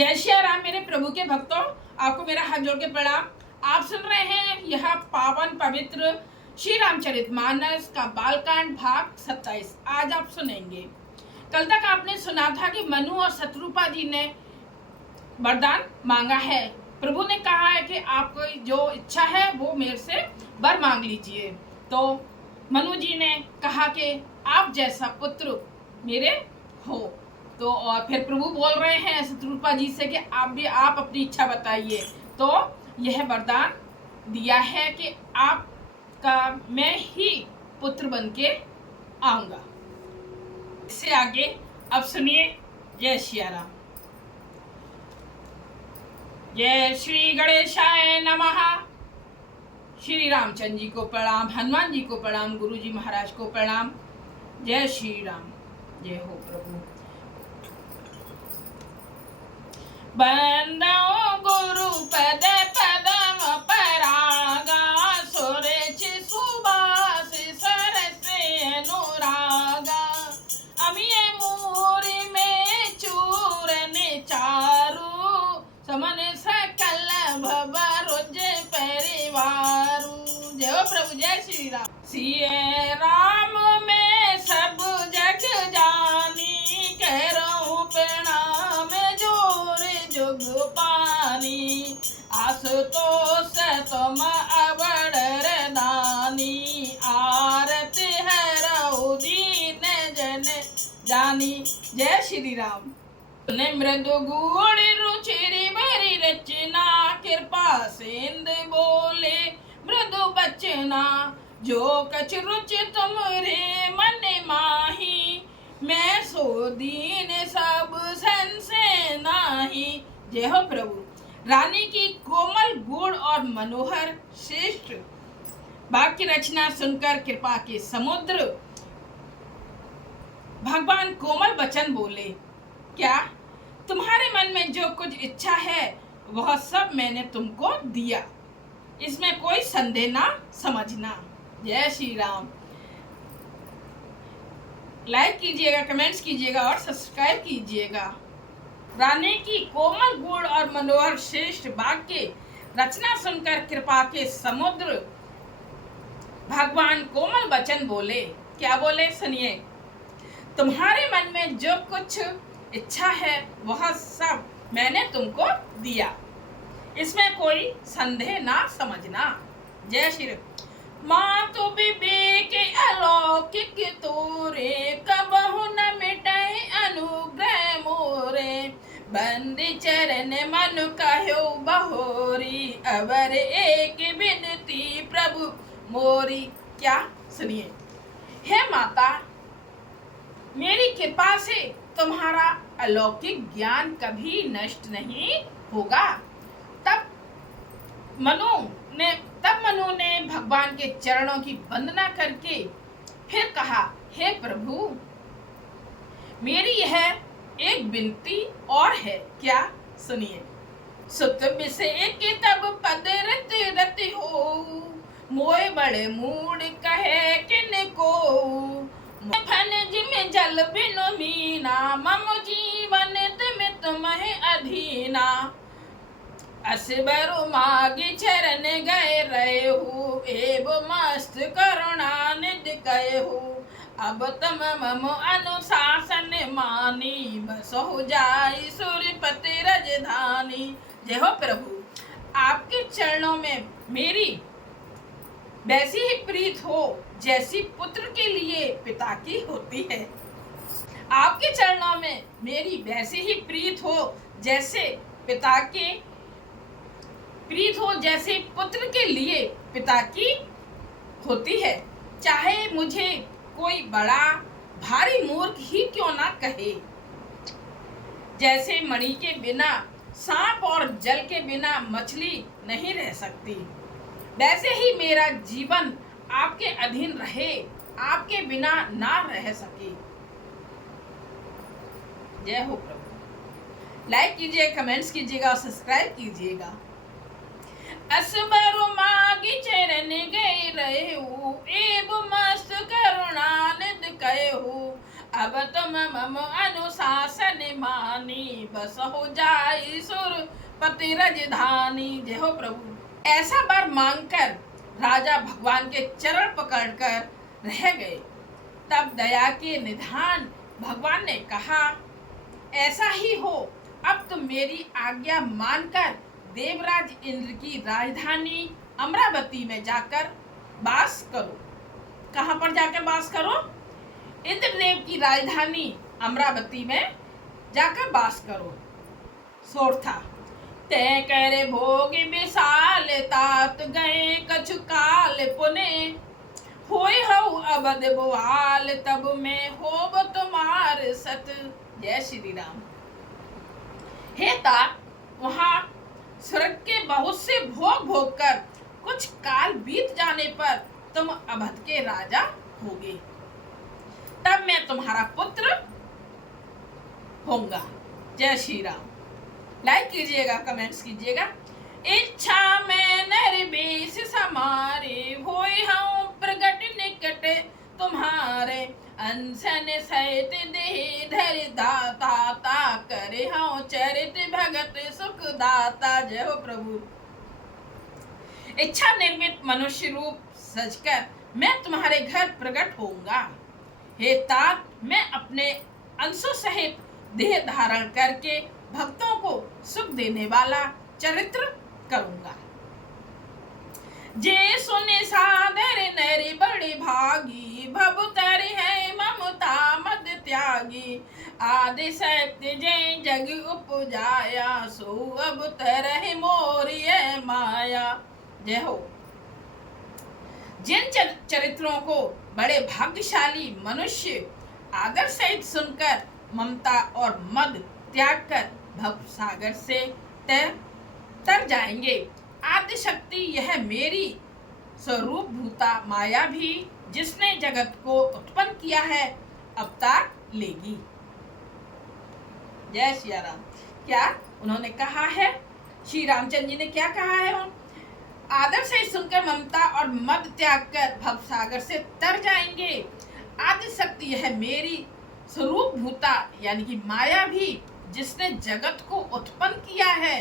जय श्री राम मेरे प्रभु के भक्तों, आपको मेरा हाथ जोड़ के प्रणाम। आप सुन रहे हैं यह पावन पवित्र श्री रामचरितमानस का बालकांड भाग 27। आज आप सुनेंगे। कल तक आपने सुना था कि मनु और शत्रुपा जी ने वरदान मांगा है। प्रभु ने कहा है कि आपको जो इच्छा है वो मेरे से वर मांग लीजिए। तो मनु जी ने कहा कि आप जैसा पुत्र मेरे हो। तो और फिर प्रभु बोल रहे हैं शत्रुपा जी से कि आप अपनी इच्छा बताइए। तो यह वरदान दिया है कि आपका मैं ही पुत्र बन के आऊंगा। इससे आगे अब सुनिए। जय श्री राम। जय श्री गणेशाय नमः। श्री रामचंद्र जी को प्रणाम, हनुमान जी को प्रणाम, गुरु जी महाराज को प्रणाम। जय श्री राम। जय हो प्रभु। बंदो गुरु पद पदम परागा, सुरच सुबास सरसे अनुरागा। अमिये मूरी में चूरन चारू, समन सकल भवरुज परिवारू। जय हो प्रभु। जय श्री राम। सिए राम में सब जग जानी, करो प्रणाम जोर जुग पानी। आशुतोष तुम अवडर दानी, आरत हरऊ दीन जन जानी। जय श्री राम। मृदु गुण रुचिर भरी रचना, कृपा सिंध बोले मृदु बचना। जो कछ रुचि तुमरे मन माही, मैं सो दीन सब संसे नाही। जय हो प्रभु। रानी की कोमल गुण और मनोहर श्रेष्ठ वाक्य रचना सुनकर कृपा के समुद्र भगवान कोमल वचन बोले, क्या तुम्हारे मन में जो कुछ इच्छा है वह सब मैंने तुमको दिया, इसमें कोई संदेह ना समझना। जय श्री राम। लाइक कीजिएगा, कमेंट्स कीजिएगा और सब्सक्राइब कीजिएगा। रानी की कोमल गुण और मनोहर श्रेष्ठ वाक्य रचना सुनकर कृपा के समुद्र भगवान कोमल वचन बोले। क्या बोले सुनिए। तुम्हारे मन में जो कुछ इच्छा है वह सब मैंने तुमको दिया, इसमें कोई संदेह ना समझना। जय श्री राम। मातु विवेक अलौकिक तोरे, कबहु न मिटाए अनुग्रह मोरे। बंदी चरण मन कहो बहोरी, अवर एक विनती प्रभु मोरी। क्या सुनिए। हे माता, मेरी कृपा से तुम्हारा अलौकिक ज्ञान कभी नष्ट नहीं होगा। तब मनु ने भगवान के चरणों की वंदना करके फिर कहा, हे प्रभु, मेरी यह एक विनती और है। क्या सुनिए। सुत विषय के तब पद रत रत हो, मोय बड़े मूड कहे किन को। फन जिम जल बिनु मीना, मम जीवन तुम तुम्हें अधीना। असबरु मागी चरण गए रहू, एव मस्त करुणा निधि कहू। अब तम मम अनुशासन मानी, बसहु जाई सूर्यपति राजधानी। जय हो प्रभु। आपके चरणों में मेरी वैसी ही प्रीत हो जैसी पुत्र के लिए पिता की होती है। आपके चरणों में मेरी वैसी ही प्रीत हो जैसे पिता के प्रीत हो जैसे पुत्र के लिए पिता की होती है। चाहे मुझे कोई बड़ा भारी मूर्ख ही क्यों ना कहे। जैसे मणि के बिना सांप और जल के बिना मछली नहीं रह सकती, वैसे ही मेरा जीवन आपके अधीन रहे, आपके बिना ना रह सके। जय हो प्रभु। लाइक कीजिए, कमेंट्स कीजिएगा और सब्सक्राइब कीजिएगा। असबरु मागी चरण गए रहू, एव मस्त करुणा निधि कहू। अब तुम मम अनुशासन मानी, बस हो जाए सुर पति राजधानी। जय हो प्रभु। ऐसा वर मांगकर राजा भगवान के चरण पकड़कर रह गए। तब दया के निधान भगवान ने कहा, ऐसा ही हो, अब तुम मेरी आज्ञा मानकर देवराज इंद्र की राजधानी अमरावती में जाकर वास करो। कहाँ पर जाकर वास करो? इंद्रदेव की राजधानी अमरावती में जाकर वास करो। सोरठा तय करे भोग विशाल, तात गए कछु काल पुने, होय हऊ अवध बुआल, तब में होब तुम्हार सत। जय श्री राम। हे तात, वहां स्वर्ग के बहुत से भोग भोग कर कुछ काल बीत जाने पर तुम अवध के राजा होगे, तब मैं तुम्हारा पुत्र होऊंगा। जय श्री राम। लाइक कीजिएगा, कमेंट्स कीजिएगा। इच्छा में निर्वेश समारे, होय हूँ प्रगट निकट तुम्हारे, अनशन सहित देह धरि दाता, ता करे हूँ चरित भगत सुख दाता। जय हो प्रभु। इच्छा निर्मित मनुष्य रूप सजकर मैं तुम्हारे घर प्रकट होऊंगा। हे तात, मैं अपने अंशों सहित देह धारण करके भक्तों को सुख देने वाला चरित्र करूंगा। जे सुने सादर नर बड़े भागी, भवतर है ममता मद त्यागी, आदि सत्य जय जग उपजाया, सो अब तरह मोरी माया। जय हो। जिन चरित्रों को बड़े भाग्यशाली मनुष्य आदर सहित सुनकर ममता और मद त्याग कर भव सागर से तर जाएंगे, आदि शक्ति यह मेरी स्वरूप भूता माया भी जिसने जगत को उत्पन्न किया है अवतार लेगी। जय श्री राम। क्या उन्होंने कहा है? श्री रामचंद्र जी ने क्या कहा है? आदर से सुनकर ममता और मद त्याग कर भव सागर से तर जाएंगे, आदि शक्ति यह मेरी स्वरूप भूता यानी कि माया भी जिसने जगत को उत्पन्न किया है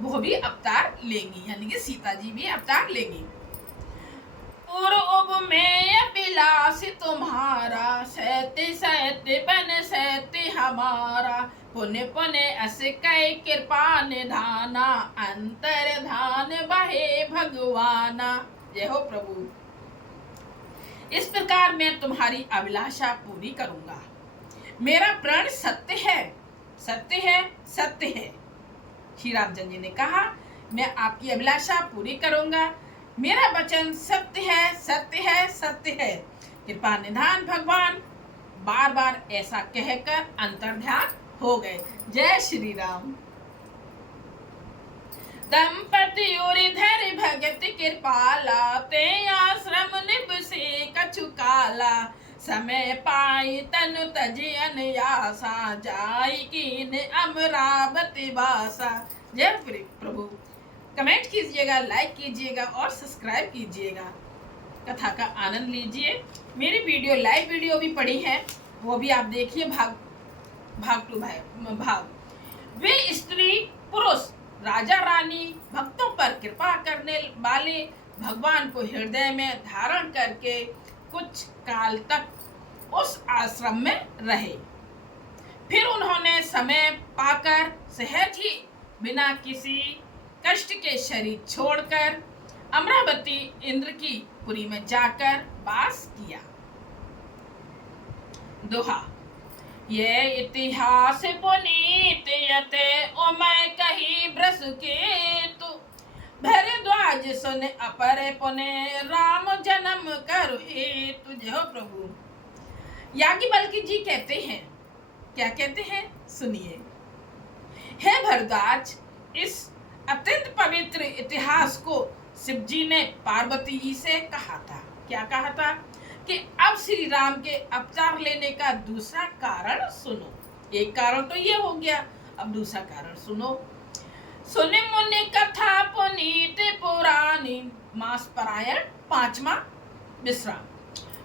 वो भी अवतार लेंगी, यानी कि सीता जी भी अवतार लेंगी। पूर्व में अभिलाष तुम्हारा, सहते सहते बन सहते हमारा, पुण्य पुण्य अस कै कृपा निधाना, अंतर धान बहे भगवाना। जय हो प्रभु। इस प्रकार मैं तुम्हारी अभिलाषा पूरी करूंगा। मेरा प्रण सत्य है, सत्य है, सत्य है। श्री रामचंद्र जी ने कहा, मैं आपकी अभिलाषा पूरी करूंगा। मेरा वचन सत्य है, सत्य है, सत्य है। कृपा निधान भगवान बार बार ऐसा कहकर अंतर्ध्यान हो गए। जय श्री राम। दंपति उरिधर भगत कृपाला, ते आश्रम निब से कछु काला, समय पाई तनु तजि अनयासा, जाई कीन अमरावती वासा। जय प्रभु। कमेंट कीजिएगा, लाइक कीजिएगा और सब्सक्राइब कीजिएगा। कथा का आनंद लीजिए। मेरी वीडियो लाइव वीडियो भी पड़ी है, वो भी आप देखिए। भाग टू भाग। वे स्त्री पुरुष राजा रानी भक्तों पर कृपा करने वाले भगवान को हृदय में धारण करके कुछ काल तक उस आश्रम में रहे। फिर उन्होंने समय पाकर सहज ही बिना किसी कष्ट के शरीर छोड़कर अमरावती इंद्र की पुरी में जाकर वास किया। दोहा। ये इतिहास पुनीत यते उमय कही ब्रस केतु, भरद्वाज सुन अपर पुने राम जन्म कर हेतु। जय हो प्रभु। याज्ञवल्क्य जी कहते हैं, क्या कहते हैं? सुनिए। हे भरद्वाज, इस अत्यंत पवित्र इतिहास को शिव जी ने पार्वती जी से कहा था। क्या कहा था? कि अब श्री राम के अवतार लेने का दूसरा कारण सुनो। एक कारण तो ये हो गया, अब दूसरा कारण सुनो। सुने मुनि कथा पुनीत पुरानी, मास परायण 5वां विश्राम।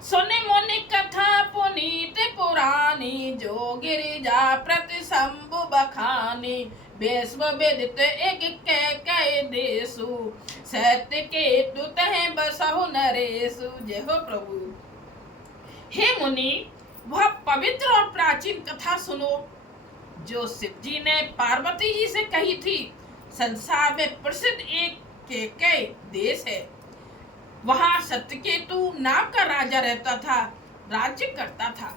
सुनि मुनि कथा पुनीत पुरानी, जो गिरिजा प्रति शंभु बखानी। विश्व विदित एक कह देसु, सत्य के दूत है बसहु नरेशु। जय हो प्रभु। हे मुनि, वह पवित्र और प्राचीन कथा सुनो जो शिव जी ने पार्वती जी से कही थी। संसार में प्रसिद्ध एक केकय देश है। वहां सत्यकेतु नाम का राजा रहता था, राज्य करता था।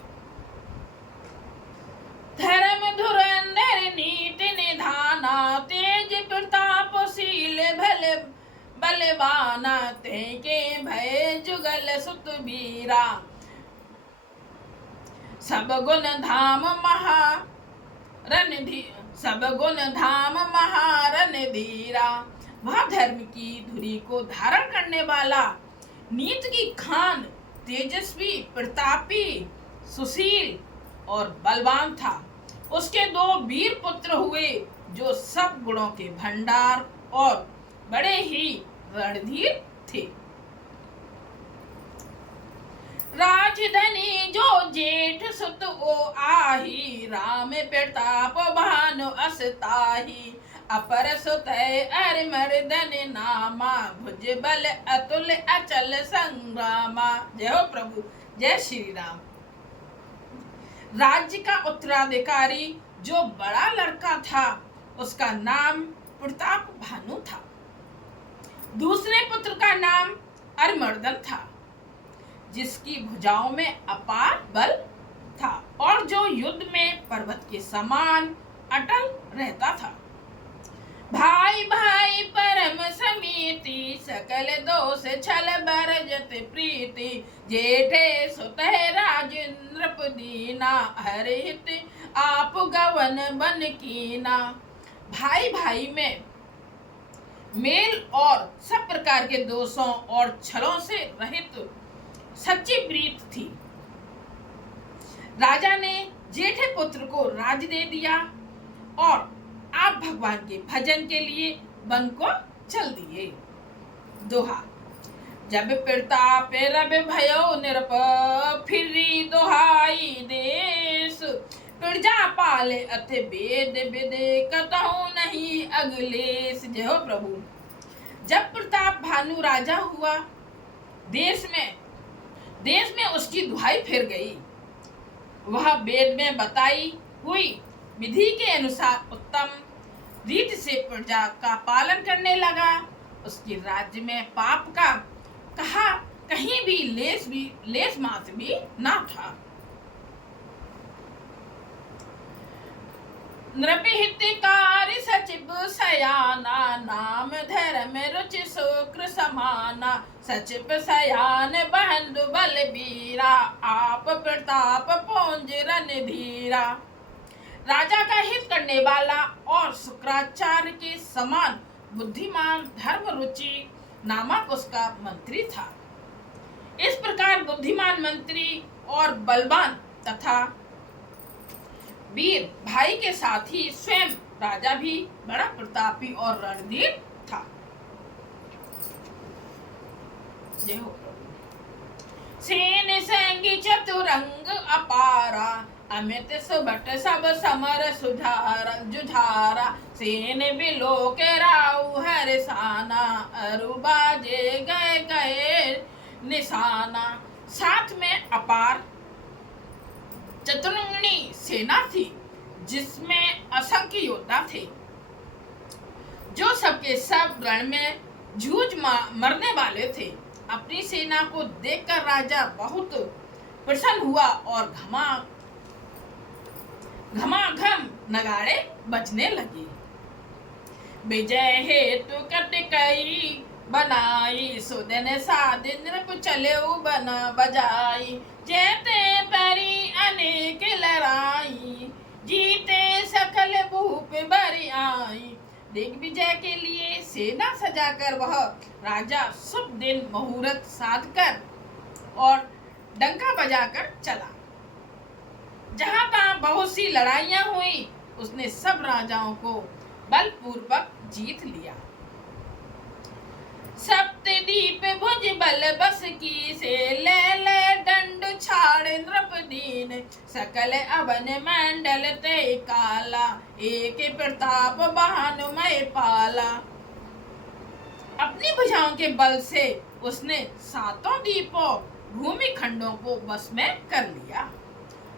धर्म धुरंधर नीति निधाना, तेज प्रतापशील भले बलवाना। तेके भय जुगल सुत वीरा, सब गुण धाम महारन धीरा। वह धर्म की धुरी को धारण करने वाला, नीति की खान, तेजस्वी, प्रतापी, सुशील और बलवान था। उसके 2 वीर पुत्र हुए जो सब गुणों के भंडार और बड़े ही रणधीर थे। राजधनी जो जेठ सुत ओ आही, राम प्रताप भानु असताही। अपर सुत अरिमर्दन नामा, भुज बल अतुल अचल संग्रामा। जय हो प्रभु। जय श्री राम। राज्य का उत्तराधिकारी जो बड़ा लड़का था, उसका नाम प्रताप भानु था। दूसरे पुत्र का नाम अरिमर्दन था, जिसकी भुजाओं में अपार बल था और जो युद्ध में पर्वत के समान अटल रहता था। भाई भाई परम समीति, सकल दोष छल बरजत प्रीति। जेठे सुत राजेंद्र दीना, हरित आप गवन बन कीना। भाई भाई में मेल और सब प्रकार के दोषों और छलों से रहित सच्ची प्रीत थी। राजा ने जेठे पुत्र को राज दे दिया और आप भगवान के भजन के लिए वन को चल दिए। दोहा। जब प्रताप रब भयो निरप, फिरी दोहाई देश। प्रजा पाले अति वेद विदे, कतहु नहीं अगलेश। जय हो प्रभु। जब प्रताप भानु राजा हुआ, देश में उसकी दुहाई फिर गई। वह वेद में बताई हुई विधि के अनुसार उत्तम रीति से प्रजा का पालन करने लगा। उसके राज्य में पाप का कहीं भी लेस मात्र भी ना था। नृपहितकारी सचिव सयाना, नाम धर्म रुचि शुक्र समाना। सचिव सयान बहंदु बलबीरा, आप प्रताप पुंज रणधीरा। राजा का हित करने वाला और शुक्राचार्य के समान बुद्धिमान धर्म रुचि नामक उसका मंत्री था। इस प्रकार बुद्धिमान मंत्री और बलवान तथा वीर भाई के साथ ही स्वयं राजा भी बड़ा प्रतापी और रणधीर था। जय हो प्रभु। सेन संगी चतुरंग अपारा, अमित सुभट सब समर जुझारा। सेन बिलोक राउ हरसाना, अरु बाजे गए निशाना। साथ में अपार चतुरंगिणी सेना थी, जिसमें असंख्य योद्धा थे, जो सबके सब रण में जूझ मरने वाले थे। अपनी सेना को देखकर राजा बहुत प्रसन्न हुआ और घमाघम नगाड़े बजने लगे। विजय हेतु कटकई बनाई, सुदन सादिन नृप चले बना बजाई। जेते परी अनेक लड़ाई, जीते सकल भूप बरी आई। दिग्विजय के लिए सेना सजाकर वह राजा शुभ दिन मुहूर्त साधकर और डंका बजाकर चला। जहां तहां बहुत सी लड़ाइयां हुई, उसने सब राजाओं को बलपूर्वक जीत लिया। सप्तदीप भुज बल बस की से ले छाड़े नृप दीन, सकल अवन मंडल ते काला, एक प्रताप भानुमय पाला। अपनी भुजाओं के बल से उसने सातों द्वीपों भूमि खंडों को वश में कर लिया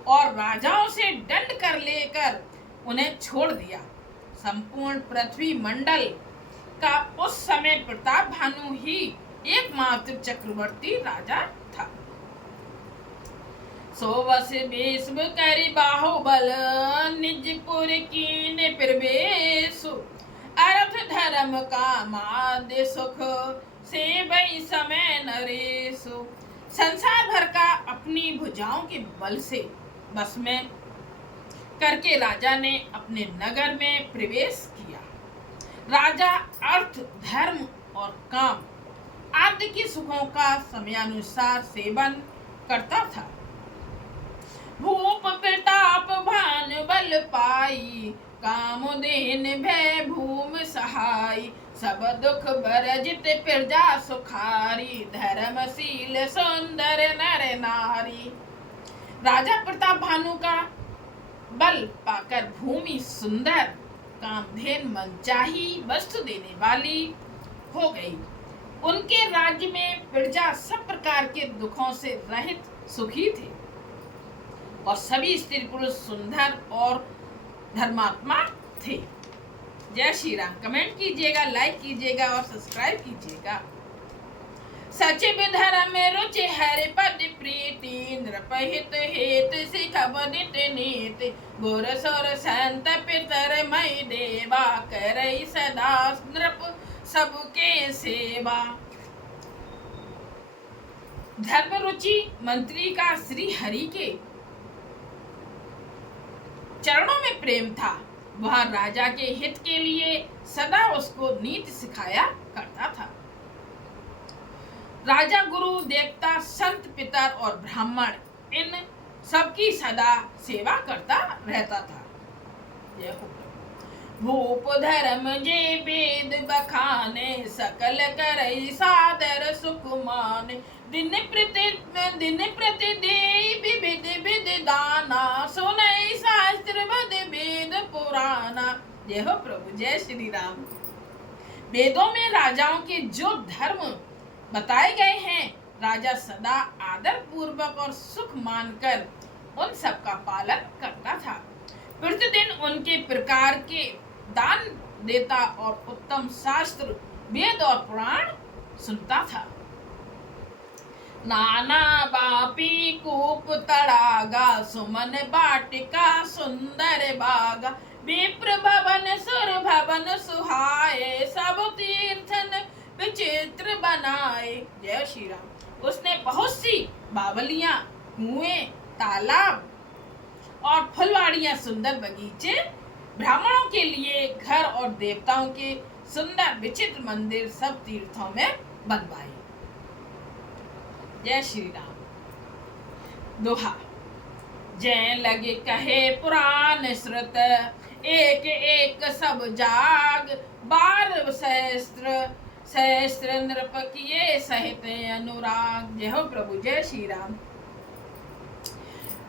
और राजाओं से दंड कर लेकर उन्हें छोड़ दिया। संपूर्ण पृथ्वी मंडल का उस समय प्रताप भानु ही एकमात्र चक्रवर्ती राजा था। सो वस भीष्म करि बाहुबल, निजपुर कीन प्रवेश, अर्थ धर्म कामाद्य सुख, से भई समय नरेश। संसार भर का अपनी भुजाओं के बल से बस में करके राजा ने अपने नगर में प्रवेश किया। राजा अर्थ धर्म और काम आदि के सुखों का समयानुसार सेवन करता था। भूप प्रताप भान बल पाई, कामोदेन भय भूम सहाय, सब दुख बरजित प्रजा सुखारी, धर्मशील सुंदर नर नारी। राजा प्रताप भानु का बल पाकर भूमि सुंदर, कामधेन मनचाही वस्तु देने वाली हो गई। उनके राज्य में प्रजा सब प्रकार के दुखों से रहित सुखी थे और सभी स्त्री पुरुष सुंदर और धर्मात्मा थे। जय श्री राम। कमेंट कीजिएगा, लाइक कीजिएगा और सब्सक्राइब कीजिएगा। सचिव धर्म रुचि हरि पद प्रीति, नृपहित हेत सिख बदित नीति, गुर सुर संत पितर मई देवा, करई सदा नृप सबके सेवा। धर्म रुचि मंत्री का श्री हरि के चरणों में प्रेम था। वह राजा के हित के लिए सदा उसको नीति सिखाया करता था। राजा गुरु देवता संत पितर और ब्राह्मण इन सबकी सदा सेवा करता रहता था। भूप धर्म जे वेद बखाने, सकल करई सादर सुख माने, दिन प्रति देई विविध विधि दाना, सुनई शास्त्र बद वेद पुराना। जय हो प्रभु, जय श्री राम। वेदों में राजाओं के जो धर्म बताए गए हैं, राजा सदा आदर पूर्वक और सुख मानकर उन सब का पालन करता था। प्रतिदिन उनके प्रकार के दान देता और उत्तम शास्त्र वेद और पुराण सुनता था। नाना बापी कूप तड़ागा, सुमन बाटिका सुंदर बागा, विप्र भवन सुर भवन सुहाए, सब तीर्थन विचित्र बनाए। जय श्री राम। उसने बहुत सी बावलियां, कुएं, तालाब और फुलवाड़ियां, सुंदर बगीचे, ब्राह्मणों के लिए घर और देवताओं के सुंदर विचित्र मंदिर सब तीर्थों में बनवाए। जय श्री राम। दोहा। जय लगे कहे पुराण श्रुत, एक एक सब जाग, 12 सहस्त्र नृप किए सहित अनुराग। जय हो प्रभु, जय श्री राम।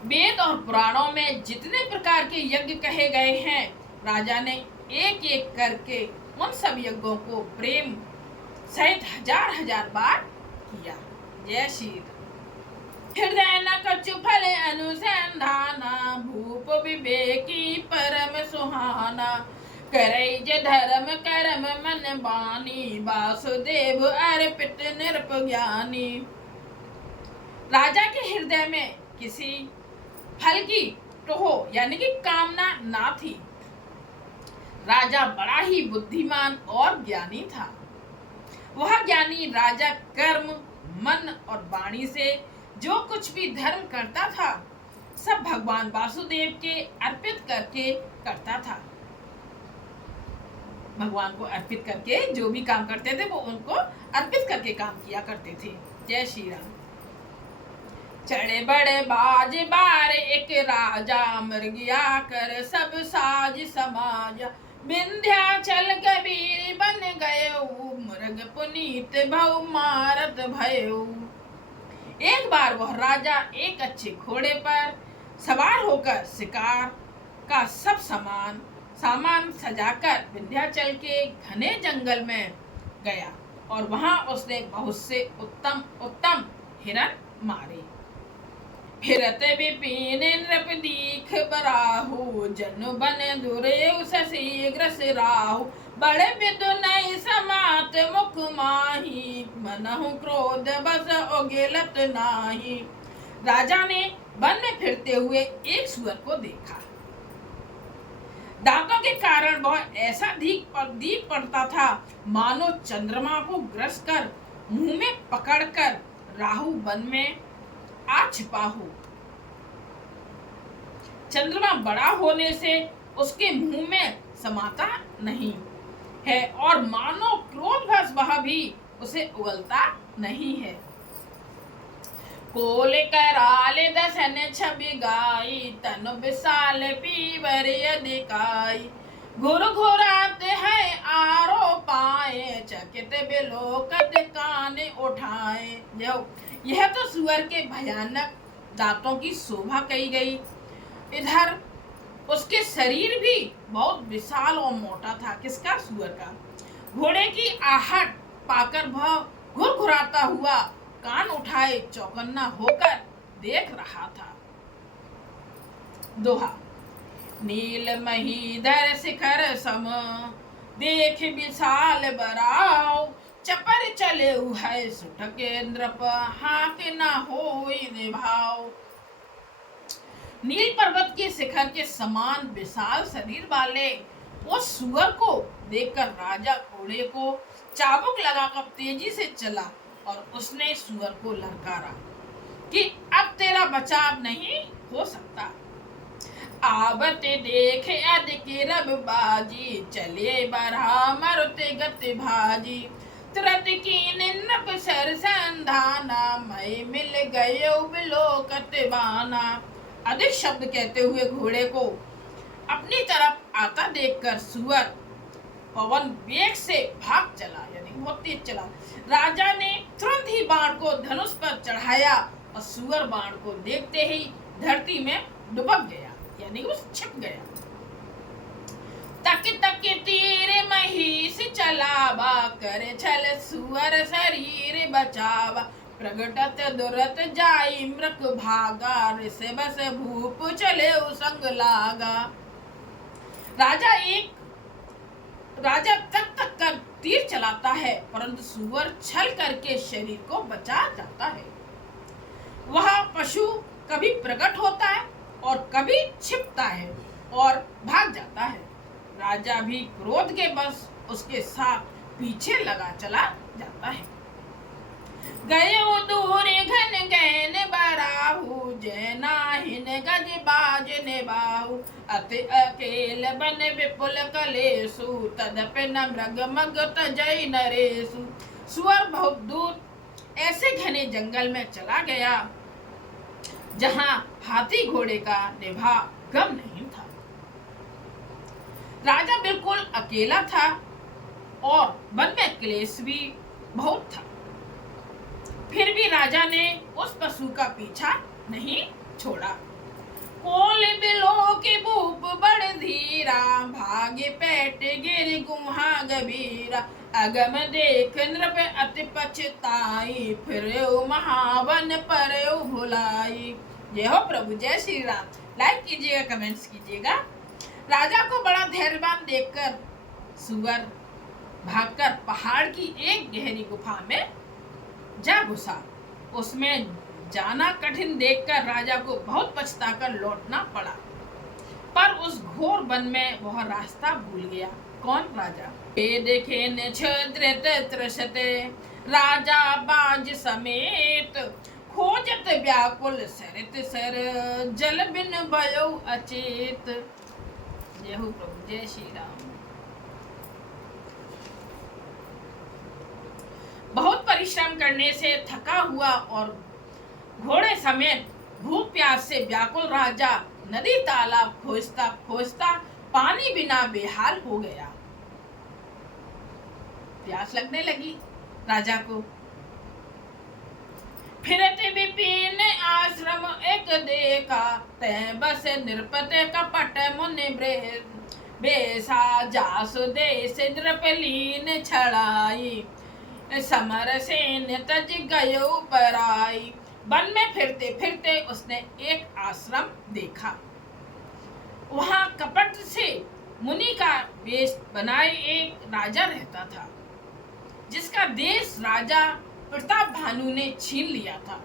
वेद और पुराणों में जितने प्रकार के यज्ञ कहे गए हैं, राजा ने एक एक करके उन सब यज्ञों को प्रेम सहित हजार हजार बार किया। जय श्री राम। हृदय न कछु फल अनुसंधाना, भूप विवेकी परम सुहाना, करई जे धर्म कर्म मन बानी, वासुदेव अर्पित नृप ज्ञानी। राजा के हृदय में किसी फल की टोह यानी कि कामना ना थी। राजा बड़ा ही बुद्धिमान और ज्ञानी था। वह ज्ञानी राजा कर्म, मन और वाणी से जो कुछ भी धर्म करता था, सब भगवान वासुदेव के अर्पित करके करता था। भगवान को अर्पित करके जो भी काम करते थे, वो उनको अर्पित करके काम किया करते थे। जय श्री राम। चढ़े बड़े बाज बार एक राजा, मर गया कर सब साज समाज, विंध्याचल कबीर बन गए, मृग पुनीत भव मारत भयो। एक बार वह राजा एक अच्छे घोड़े पर सवार होकर शिकार का सब सामान सजाकर विंध्याचल के घने जंगल में गया और वहां उसने बहुत से उत्तम उत्तम हिरण मारे। फिरत विपिन नृप दीख बराहु जनु बन दुरेव शीघ्र सिराहु बड़े विदु नहीं समात मुख माही मनहु क्रोध बस ओगेलत नाही। राजा ने वन में फिरते हुए एक सुअर को देखा। दांतों के कारण वह ऐसा दीख पड़ता था मानो चंद्रमा को ग्रस कर मुंह में पकड़कर राहु वन में आ छिपा हो। चंद्रमा बड़ा होने से उसके मुंह में समाता नहीं है और मानो क्रोधवश वह भी उसे उगलता नहीं है। कोल कराले दसन छवि गाई तनु विशाल पीवर यदिकाई घुर घुराते हैं आरो पाए चकित बिलोकत कान उठाए। यह तो सुअर के भयानक दांतों की शोभा कही गई। इधर उसके शरीर भी बहुत विशाल और मोटा था। किसका? सुअर का। घोड़े की आहट पाकर वह घुरघुराता हुआ कान उठाए चौकन्ना होकर देख रहा था। दोहा। नील महीधर शिखर सम देख विशाल बराव चपर चले है सुठ केंद्र पर हाँ के ना होई निभाव। नील पर्वत के शिखर के समान विशाल शरीर वाले उस सुअर को देखकर राजा घोड़े को चाबुक लगाकर तेजी से चला और उसने सुअर को ललकारा कि अब तेरा बचाव नहीं हो सकता। आवते देखे अधिक रब बाजी चले बरहा मरते गति भाजी तुरंत कीन नप सर संधाना मैं मिल गए बिलोकत बाना। अधिक शब्द कहते हुए घोड़े को अपनी तरफ आता देखकर सुअर पवन वेग से भाग चला, यानी बहुत तेज चला। राजा ने तुरंत ही बाण को धनुष पर चढ़ाया और सुअर बाण को देखते ही धरती में डुबक गया, यानी वो छिप गया। तक तक तीर महिष चलावा करे छल सुअर शरीर बचावा प्रगटत दुरत जाई मृक भागा ऋषि बस भूप चले संग लागा। राजा तक तक कर तीर चलाता है परंतु सुअर छल करके शरीर को बचा जाता है। वह पशु कभी प्रकट होता है और कभी छिपता है और भाग जाता है। राजा भी क्रोध के बस उसके साथ पीछे लगा चला जाता है। गए दूर घन गैन बराहु जैनाहिन गज बाज ने बाहु अति अकेल बन विपुल कलेसु तदपि न मृग मग तजय नरेसु। सुअर बहुत दूर ऐसे घने जंगल में चला गया जहां हाथी घोड़े का निभा गम नहीं था। राजा बिल्कुल अकेला था और वन में क्लेश भी बहुत था। फिर भी राजा ने उस पशु का पीछा नहीं छोड़ा। कोल बिलो के भूप बड़ धीरा भागे पेट गिर गुहा गभीरा अगम देख नृप अति पछताई फिर महावन पर भुलाई। जय हो प्रभु, जय श्री राम। लाइक कीजिएगा, कमेंट्स कीजिएगा। राजा को बड़ा धैर्यवान देखकर सुअर भागकर पहाड़ की एक गहरी गुफा में जा घुसा। उसमें जाना कठिन देखकर राजा को बहुत पछताकर लौटना पड़ा, पर उस घोर वन में वह रास्ता भूल गया। कौन? राजा। देखे न छद्रत त्रसते राजा बाज समेत खोजत व्याकुल सरित सर जल बिन भयो अचेत। जय हो प्रभु, जय श्री राम। बहुत परिश्रम करने से थका हुआ और घोड़े समेत भूख प्यास से व्याकुल राजा नदी तालाब खोजता खोजता पानी बिना बेहाल हो गया। प्यास लगने लगी राजा को। फिरते विपिन आश्रम एक देखा, तय बस नृपत कपट मुनि बेसा, जासु देश द्रपलीन छड़ाई, समर सेन तज गयो पराई। वन में फिरते फिरते उसने एक आश्रम देखा। वहां कपट से मुनि का वेश बनाए एक राजा रहता था, जिसका देश राजा प्रताप भानु ने छीन लिया था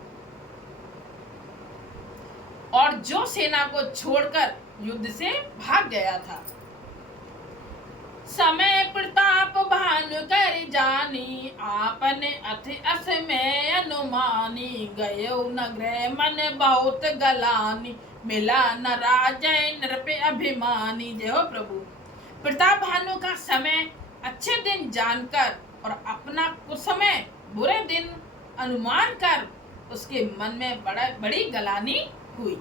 और जो सेना को छोड़कर युद्ध से भाग गया था। समय प्रताप भानु कर जानी, आपने अति अस में अनुमानी, गयो नगरे मन बहुत गलानी, मिला न राजय नृप अभिमानी। जय हो प्रभु। प्रताप भानु का समय अच्छे दिन जानकर और अपना कुछ समय बुरे दिन अनुमान कर उसके मन में बड़ी गलानी हुई।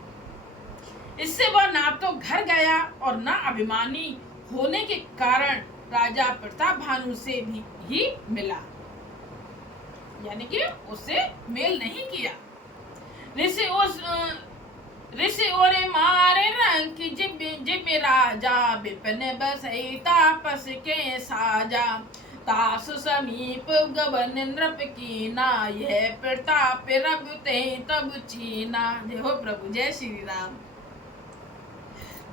इससे वह ना तो घर गया और ना अभिमानी होने के कारण राजा प्रताप भानु से भी ही मिला, यानी कि उससे मेल नहीं किया। ऋषि ओरे मारे रंग की जिब राजा, विपिन बसई तापस के साजा, तासु समीप गवन नृप कीना, यह प्रताप रब ते तब चीना। जय हो प्रभु। जय श्री राम।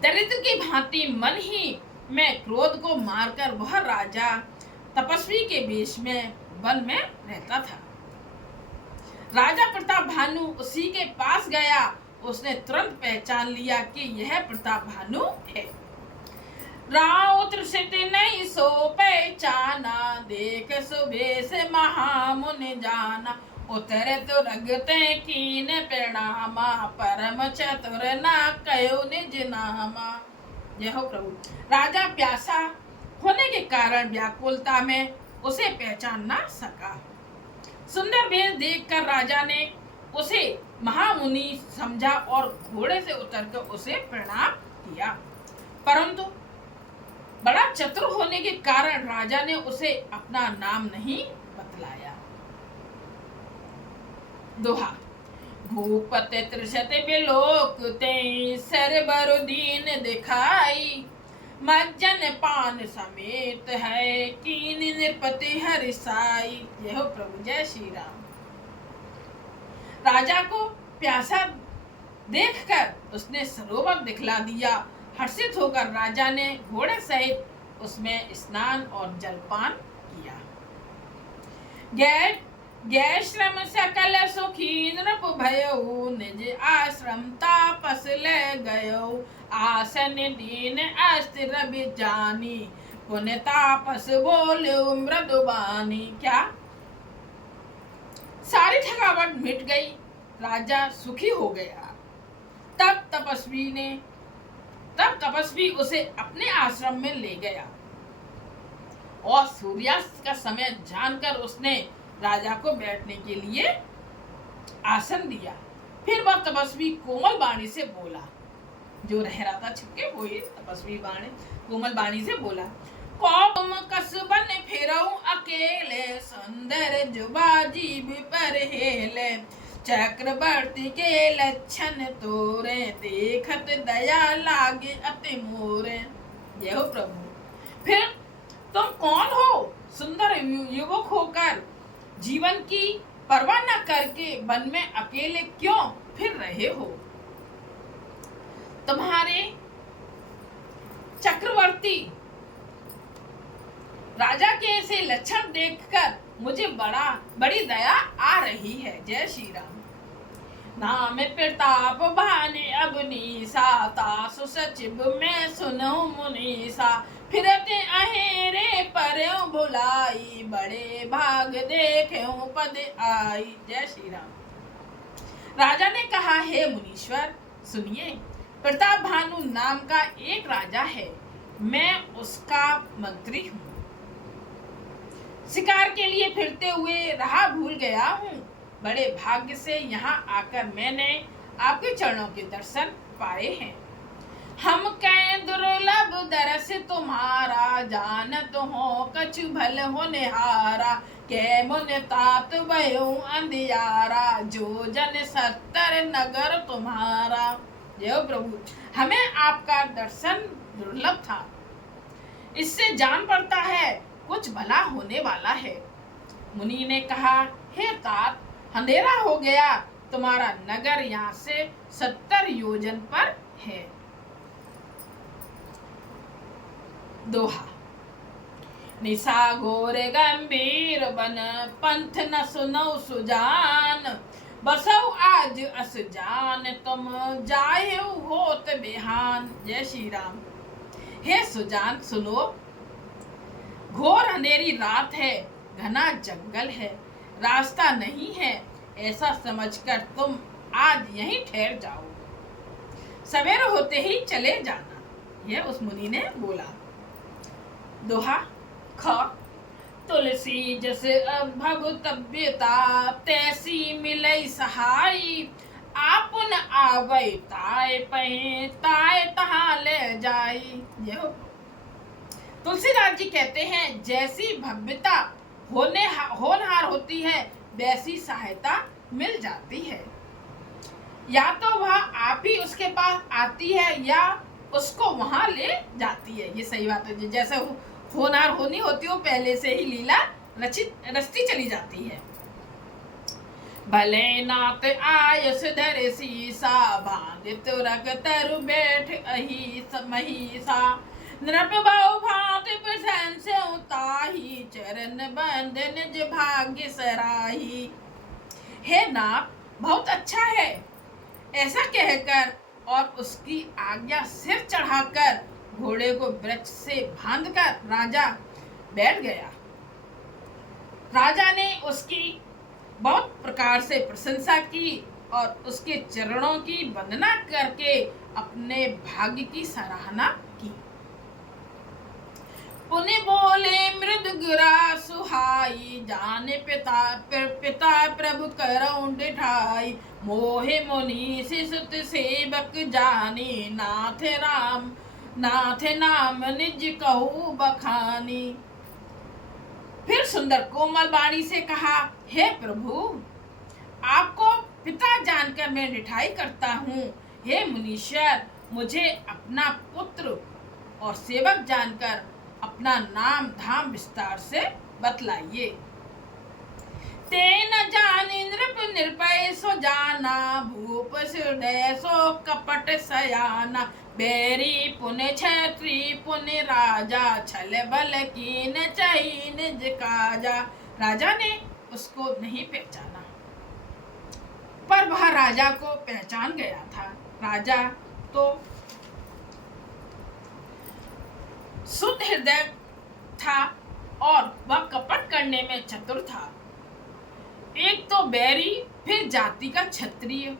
दरिद्र की भांति मन ही में क्रोध को मारकर वह राजा तपस्वी के वेश में वन में रहता था। राजा प्रताप भानु उसी के पास गया। उसने तुरंत पहचान लिया कि यह प्रताप भानु है। राउत से नहीं सो पहचाना, देख सुबेश महामुनि जाना, उतरे तो रगते कीन प्रणामा, परम चतुर ना कयो निज नामा। जय हो प्रभु। राजा प्यासा होने के कारण व्याकुलता में उसे पहचान ना सका। सुंदर वेश देखकर राजा ने उसे महामुनि समझा और घोड़े से उतरकर उसे प्रणाम किया, परंतु बड़ा चतुर होने के कारण राजा ने उसे अपना नाम नहीं बतलाया। दोहा। भूपते त्रिशते बिलोकते, सरबर दीन दिखाई, मज्जन पान समेत है, कीन नृपति हरिसाई। जय हो प्रभु। जय श्री राम। राजा को प्यासा देखकर उसने सरोवर दिखला दिया। हर्षित होकर राजा ने घोड़े सहित उसमें स्नान और जलपान किया। गै श्रम सकल सुखी नृप भयो, निज आश्रम तापस ले गयो, आसन दीन अस्थिर बिजानी, पुण्य तापस बोलो मृदुबानी। क्या सारी थकावट मिट गई, राजा सुखी हो गया। तब तपस्वी उसे अपने आश्रम में ले गया और सूर्यास्त का समय जानकर उसने राजा को बैठने के लिए आसन दिया। फिर वह तपस्वी कोमल वाणी से बोला, जो रह रहा था छिपके वो ही तपस्वी वाणी कोमल वाणी से बोला, कौम कसबन फिरऊ अकेले, सुंदर जुबा जीभ पर हेले, चक्रवर्ती के लक्षण तोरे, देखत दया लागे अति मोरे। ये हो प्रभु। फिर तुम कौन हो? सुंदर युवक होकर जीवन की परवाह न करके वन में अकेले क्यों फिर रहे हो? तुम्हारे चक्रवर्ती राजा के ऐसे लक्षण देखकर मुझे बड़ी दया आ रही है। जय श्री राम। नाम प्रताप भाने अबनीसा, तासु सचिव में सुनो मुनीसा, फिरते अहेरे परयो भुलाई, बड़े भाग देखें पद आई। जय श्री राम। राजा ने कहा, हे मुनीश्वर सुनिए, प्रताप भानु नाम का एक राजा है, मैं उसका मंत्री हूँ। शिकार के लिए फिरते हुए राह भूल गया हूँ। बड़े भाग्य से यहाँ आकर मैंने आपके चरणों के दर्शन पाए हैं। हम कहें दुर्लभ दरस तुम्हारा, जानत हो कछु भल होनहारा, के मुन तात भयो अंधियारा, जो जन 70 नगर तुम्हारा। जय प्रभु, हमें आपका दर्शन दुर्लभ था, इससे जान पड़ता है कुछ भला होने वाला है। मुनि ने कहा, हे तात, अंधेरा हो गया, तुम्हारा नगर यहाँ से 70 योजन पर है। दोहा। निशा घोर गंभीर बन, पंथ न सुनौ सुजान, बसौ आज अस जान, तुम जायु होत बिहान। जय श्री राम। हे सुजान सुनो, घोर अंधेरी रात है, घना जंगल है, रास्ता नहीं है, ऐसा समझकर तुम आज यहीं ठहर जाओ, सवेरे होते ही चले जाना। यह उस मुनि ने बोला। दोहा। ख। तुलसी जस भगुतव्यता, तैसी मिलई सहाई, आपुन आवै ताय पहे, ताय तहाँ ले जाई। तुलसीदास जी कहते हैं, जैसी भव्यता होनहार होती है, वैसी सहायता मिल जाती है। या तो वह आप ही उसके पास आती है या उसको वहां ले जाती है। ये सही बात है। जैसे होनहार होनी होती हो, पहले से ही लीला रचती चली जाती है। भले नाथ आयस धर सीसा, बांधित रख तरु बैठ अही महिषा, नृप बहु भांत प्रसन्न से उताही, चरण बंद निज भाग्य सराही। हे नाथ, बहुत अच्छा है। ऐसा कहकर और उसकी आज्ञा सिर चढ़ाकर घोड़े को वृक्ष से बांधकर राजा बैठ गया। राजा ने उसकी बहुत प्रकार से प्रशंसा की और उसके चरणों की वंदना करके अपने भाग्य की सराहना की। उन्हें बोले, मृदु गिरा सुहाई, जाने पिता प्रभु करौ डिठाई, मोहे मुनि सुत सेवक जानी, नाथ नाम निज कहू बखानी। फिर सुंदर कोमल वाणी से कहा, हे प्रभु, आपको पिता जानकर मैं डिठाई करता हूँ। हे मुनीश्वर, मुझे अपना पुत्र और सेवक जानकर अपना नाम धाम विस्तार से बतलाइए। ते न जानी नृप निर्भय सो जाना, भूप हृदय सो कपट सयाना, बैरी पुण्य क्षत्रि पुण्य राजा, छल बल कीन चही निज काजा। राजा ने उसको नहीं पहचाना, पर वह राजा को पहचान गया था। राजा तो शुद्ध हृदय था और वह कपट करने में चतुर था। एक तो बैरी, फिर जाति का क्षत्रिय,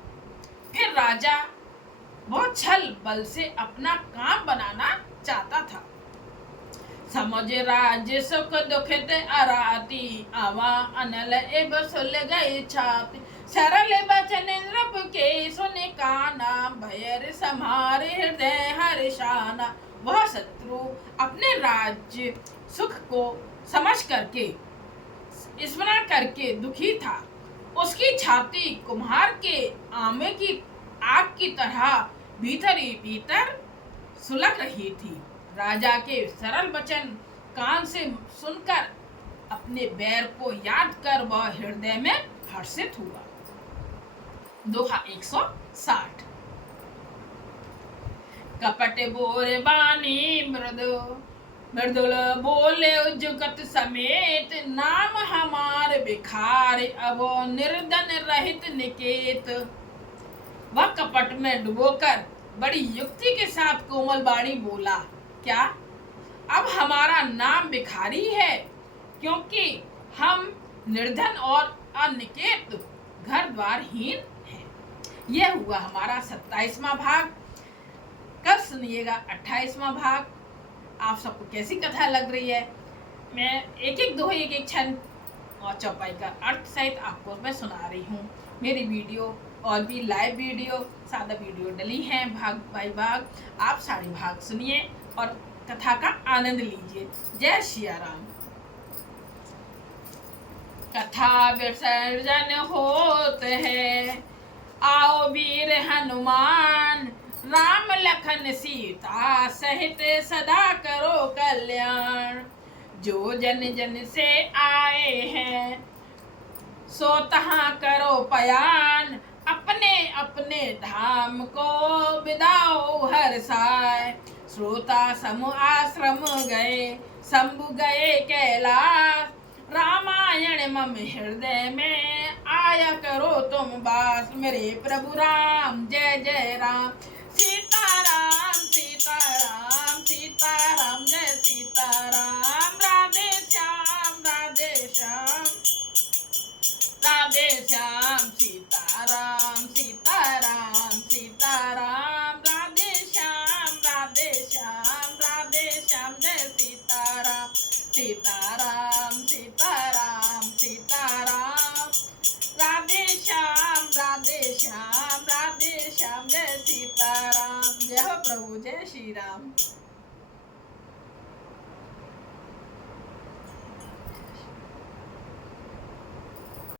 फिर राजा, बहुत छल बल से अपना काम बनाना चाहता था। समझ राज्य सुख दुखित अराती, आवा अनल एब सुल गई छाती, सरल बचन नृप के सुन काना, भयर समारे हृदय हर्षाना। वह शत्रु अपने राज्य सुख को समझ करके स्मरण करके दुखी था। उसकी छाती कुम्हार के आमे की आग की तरह भीतर ही भीतर सुलग रही थी। राजा के सरल वचन कान से सुनकर अपने बैर को याद कर वह हृदय में हर्षित हुआ। दोहा 160। कपट बोर बानी मृदुल बोले जुगत समेत, नाम हमार बिखार अब निर्धन रहित निकेत। वह कपट में डुबोकर बड़ी युक्ति के साथ कोमल बाणी बोला, क्या अब हमारा नाम भिखारी है, क्योंकि हम निर्धन और अनिकेत घर द्वारहीन हैं। यह हुआ हमारा 27वां भाग। कल सुनिएगा 28वां भाग। आप सबको कैसी कथा लग रही है? मैं एक एक दोहे, एक एक छंद और चौपाई का अर्थ सहित आपको मैं सुना रही हूँ। मेरी वीडियो और भी लाइव वीडियो, सादा वीडियो डली हैं भाग बाई भाग। आप सारे भाग सुनिए और कथा का आनंद लीजिए। जय सिया राम। कथा विसर्जन होत है, आओ वीर हनुमान, राम लखन सीता सहित सदा करो कल्याण। जो जन जन से आए हैं सो तहाँ करो पयान, अपने अपने धाम को विदाओ हर साय। श्रोता समूह आश्रम गए, शंभु गए कैलाश, रामायण मम हृदय में आया करो तुम बास। मेरे प्रभु राम जय जय राम, सीताराम सीताराम सीताराम जय सीताराम। राधे श्याम राधे श्याम राधे श्याम, सीताराम सीताराम सीताराम। राधे श्याम राधे श्याम राधे श्याम जय सीताराम सीताराम।